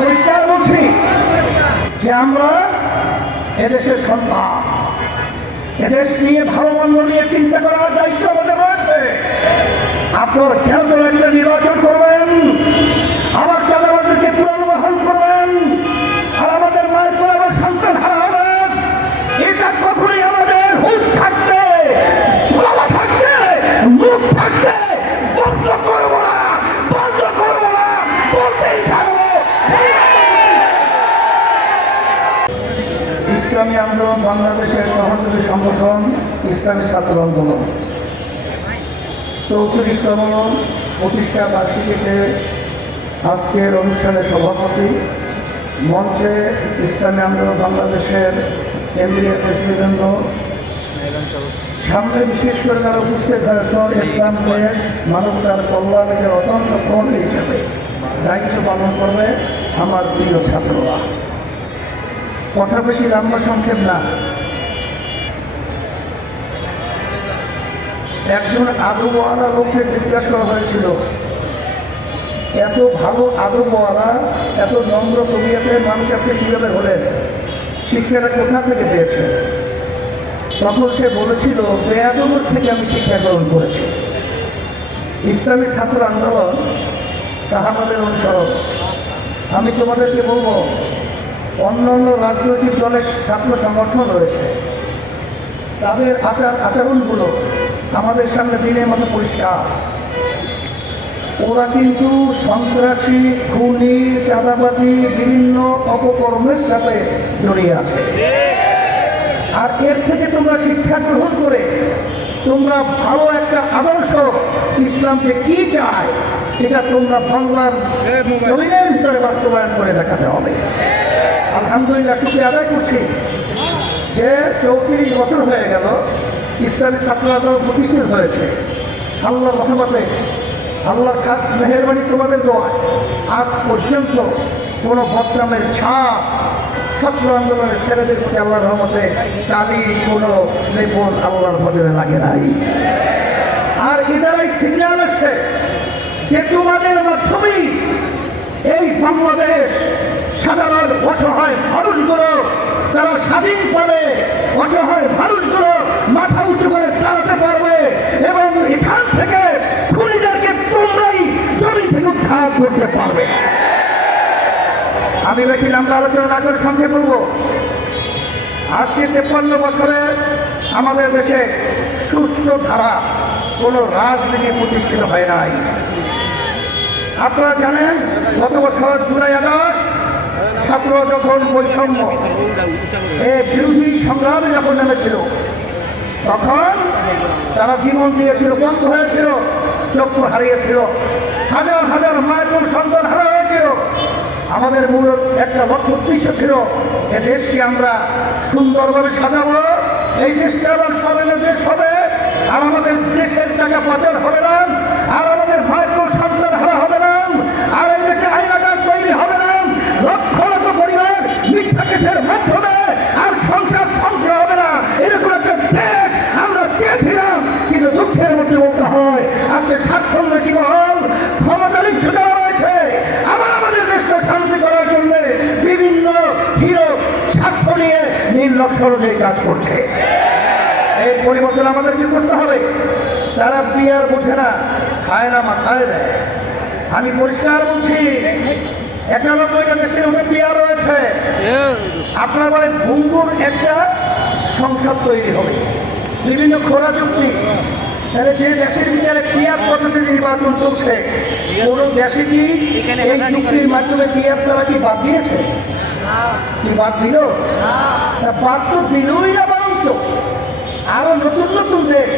পরিষ্কার বলছি যে আমরা এদেশের সন্তান। এদেশ নিয়ে ভালো মন্দ নিয়ে চিন্তা করার দায়িত্ব আমাদের রয়েছে। আপনার যেহেতু একটা নির্বাচন করবেন, আমার চাঁদাবাদকে পুনর্বাসন করবেন, আর আমাদের মায়ের পরে আবার সন্তান হারা হবে। এটা কখনোই আমাদের হুশ থাকতে, ভোলা থাকতে, মুখ থাকতে বন্ধ করব না, বন্ধ করব না, বলতেই থাকব ইসলামী আন্দোলন বাংলাদেশের সহযোগী সংগঠন ইসলামী ছাত্র আন্দোলন। চৌত্রিশতম প্রতিষ্ঠা বার্ষিকীতে আজকের অনুষ্ঠানের সভাপতি, মঞ্চে ইসলামী আন্দোলন বাংলাদেশের কেন্দ্রীয় প্রেসিডেন্ট সামনে বিশেষ করে তারা উপস্থিত হয়েছেন ইসলাম দেশ, মানবতার কল্যাণের অত্যন্ত কর্মী হিসেবে। দায়িত্ব পালন করবে আমার প্রিয় ছাত্ররা। কথা বেশি লম্বা সংক্ষেপ না। একজন আদবওয়ালা লোককে জিজ্ঞাসা করা হয়েছিল, এত ভালো আদবওয়ালা, এত নম্র কবিয়াতে মানুষ আপনি কীভাবে হলেন? শিক্ষাটা কোথা থেকে পেয়েছে তখন সে বলেছিল, বেয়াদবর থেকে আমি শিক্ষা গ্রহণ করেছি। ইসলামী ছাত্র আন্দোলন সাহাবাদের অনুসরণ। আমি তোমাদেরকে বলব, অন্য অন্য রাজনৈতিক দলের ছাত্র সংগঠন রয়েছে। তাদের আচার আচরণগুলো আমাদের সামনে দিনের মতো পরিষ্কার। ওরা কিন্তু সন্ত্রাসী, খুনি চাঁদাবাদী বিভিন্ন অপকর্মের সাথে জড়িয়ে আছে। আর এর থেকে তোমরা শিক্ষা গ্রহণ করে তোমরা ভালো একটা আদর্শ ইসলামকে কি চায় এটা তোমরা বাংলার জমিনের ভিতরে বাস্তবায়ন করে দেখাতে হবে। আলহামদুলিল্লাহ শুক্রিয়া আদায় করছি। যে চৌত্রিশ বছর হয়ে গেল ইসলামী ছাত্র আন্দোলন প্রতিষ্ঠিত হয়েছে। আল্লাহর রহমতে আল্লাহর খাস মেহরবানি তোমাদের দোয়ায় আজ পর্যন্ত কোনো বদনামের ছাপ ছাত্র আন্দোলনের ছেলেদের প্রতি আল্লাহর রহমতে কালি কোনো নিপুণ আল্লাহর ভজনে লাগে নাই। আর এদারাই সিগন্যাল আসছে? যে তোমাদের মাধ্যমেই এই বাংলাদেশ সাধারণ অসহায় মানুষগুলো তারা স্বাধীন পাবে। অসহায় মানুষগুলো মাথা উঁচু করে দাঁড়াতে পারবে এবং এখান থেকে খুনিদেরকে তোমরাই জমি থেকে উদ্ধার করতে পারবে। আমি বেশি লম্বা আলোচনা না করে সঙ্গে বলব। আজকে তেপ্পান্ন বছরে আমাদের দেশে সুস্থ ধারা কোনো রাজনীতি প্রতিষ্ঠিত হয় নাই। আপনারা জানেন, গত বছর জুলাই আগস্ট ছাত্র যখন বৈষম্য, এ বিরোধী সংগ্রামে যখন নেমেছিল, তখন তারা জীবন দিয়েছিল, বন্ধ হয়েছিল, চক্ষু হারিয়েছিল, হাজার হাজার মায়ের সন্তান হারা হয়েছিল। আমাদের মূল একটা লক্ষ্য উদ্দেশ্য ছিল, এ দেশকে আমরা সুন্দরভাবে সাজাবো, এই দেশটা আবার সবেনের দেশ হবে, আর আমাদের দেশের টাকা পাচার হবে না, আর আমাদের মায়ের হয় আজকে স্বার্থন্বেষী মহল ক্ষমতা লিপ্ত রয়েছে। আবার আমাদের দেশকে শান্তি করার জন্য বিভিন্ন হিরো স্বার্থ নিয়ে নির্লক্ষ্য কাজ করছে। এই পরিবর্তন আমাদেরকে করতে হবে? তারা বিয়ার বোঝে না, খায় না, মাথায় দেয়। আমি পরিষ্কার বলছি, একানব্বইটা দেশের উপরে বিয়ার রয়েছে। আপনার বলে ভঙ্গুর একটা সংসদ তৈরি হবে। বিভিন্ন খোলা চুক্তি তাহলে যে দেশের ভিতরে পিয়ার পদ্ধতি নির্বাচন চলছে কোন দেশে কি এই চুক্তির মাধ্যমে পিয়ার তারা কি বাদ দিয়েছে? কি বাদ দিল? তা বাদ তো দিলই না বরঞ্চ আরও নতুন নতুন দেশ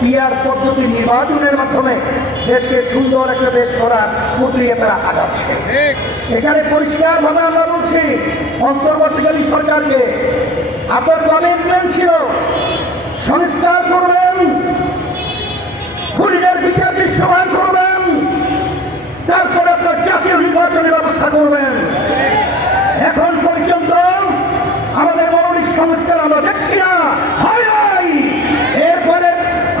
পিয়ার পদ্ধতি নির্বাচনের মাধ্যমে দেশকে সুন্দর একটা দেশ করার প্রক্রিয়া তারা আগাচ্ছে। এখানে পরিষ্কারভাবে আমরা বলছি অন্তর্বর্তীকালীন সরকারকে আপনার কমিটমেন্ট ছিল সংস্কার করবেন খুনিদের বিচার দৃশ্যমান করবেন তারপরে আপনার জাতীয় নির্বাচনের ব্যবস্থা করবেন এখন পর্যন্ত আমাদের মৌলিক সংস্কার আমরা দেখছি না। হয় নাই। এরপরে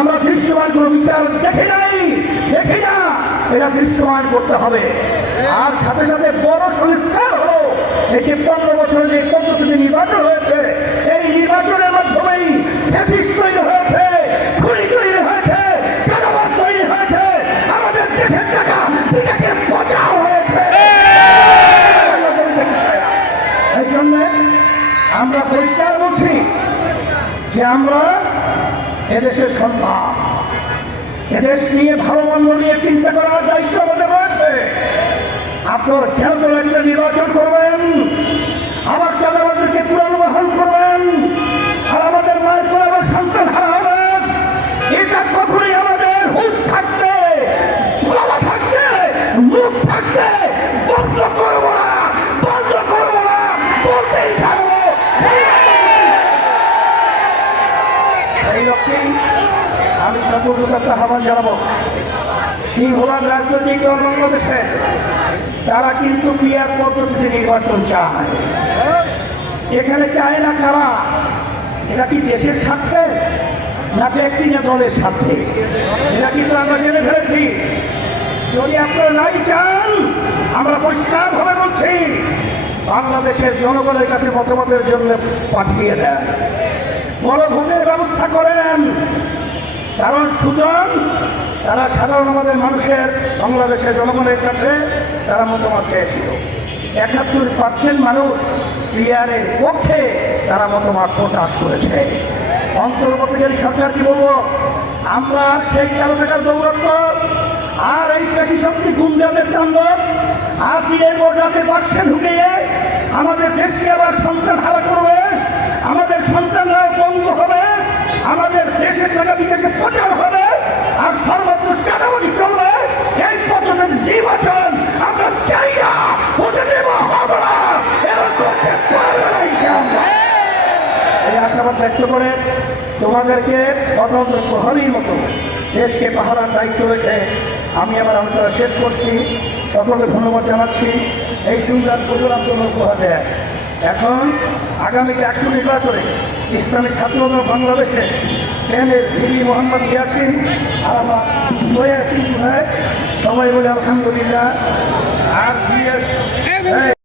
আমরা দৃশ্যমান কোনো বিচার দেখি নাই। দেখি না, এটা দৃশ্যমান করতে হবে। আর সাথে সাথে বড় সংস্কার হলো। এই পনেরো বছরের যে পদ্ধতিতে নির্বাচন হয়েছে, এই নির্বাচনের মাধ্যমেই হয়েছে। এদেশের সন্তান। এদেশ নিয়ে ভালো মন্দ নিয়ে চিন্তা করার দায়িত্ব আমাদের রয়েছে। আপনার যেহেতু একটা নির্বাচন করবেন, আবার চাঁদাবাদকে পুনর্বাহন করবেন, আর আমাদের মায়ের পরে আবার হবে। এটা কখনোই আমাদের হুশ থাকতে থাকতে, মুখ থাকতে, বন্ধ করব না বন্ধ করব না বলতেই থাকব এই লক্ষ্যেই সর্বপ্রথম আহ্বান জানাব। সিংহবাগ রাজনৈতিক দল বাংলাদেশে, তারা কিন্তু ক্রিয়ার পদ্ধতিতে নির্বাচন চায়। এখানে চায় না কারা? এটা কি দেশের স্বার্থে না ব্যক্তি না দলের স্বার্থে? এটা কিন্তু আমরা জেনে ফেলেছি, যদি আপনারা নাই চান, আমরা পরিষ্কারভাবে বলছি, বাংলাদেশের জনগণের কাছে মতামতের জন্য পাঠিয়ে দেন। গণভোটের ব্যবস্থা করেন। কারণ সুজন, তারা সাধারণ আমাদের মানুষের, বাংলাদেশের জনগণের কাছে তারা মতামত চেয়েছিল। একাত্তর পার্সেন্ট মানুষ ক্লিয়ারের পক্ষে তারা মতামত প্রকাশ করেছে। অন্তর্বর্তীকারী সরকার, কি বলব? আমরা সেই কালো টাকার দৌরত্ব আর এই পেশি শক্তি গুন্ডাদের আর পীরের বোর্ডাতে বাক্সে ঢুকিয়ে আমাদের দেশকে আবার সন্তান হারা করবে? আমাদের হবে আমাদের দেশের টাকা বিদেশে প্রচার হবে আর সর্বত্র চাঁদাবাজি চলবে। এই পদ্ধতির নির্বাচন আমরা চাই না। হতে দেব হবে না এই আশাবাদ ব্যক্ত করে তোমাদেরকে গণতন্ত্র প্রহরীর মতো দেশকে পাহারার দায়িত্ব রেখে আমি আমার আলোচনা শেষ করছি। সকলকে ধন্যবাদ জানাচ্ছি। এই সুন্দর প্রচুর জন্য উপহার দেয়। এখন আগামী একশো নির্বাচনে ইসলামী ছাত্রদল বাংলাদেশে ট্রেনের ভিবি মোহাম্মদ ইয়াসিন আর আমার ইয়াসিন সবাই বলে আলহামদুলিল্লাহ। আর জিএস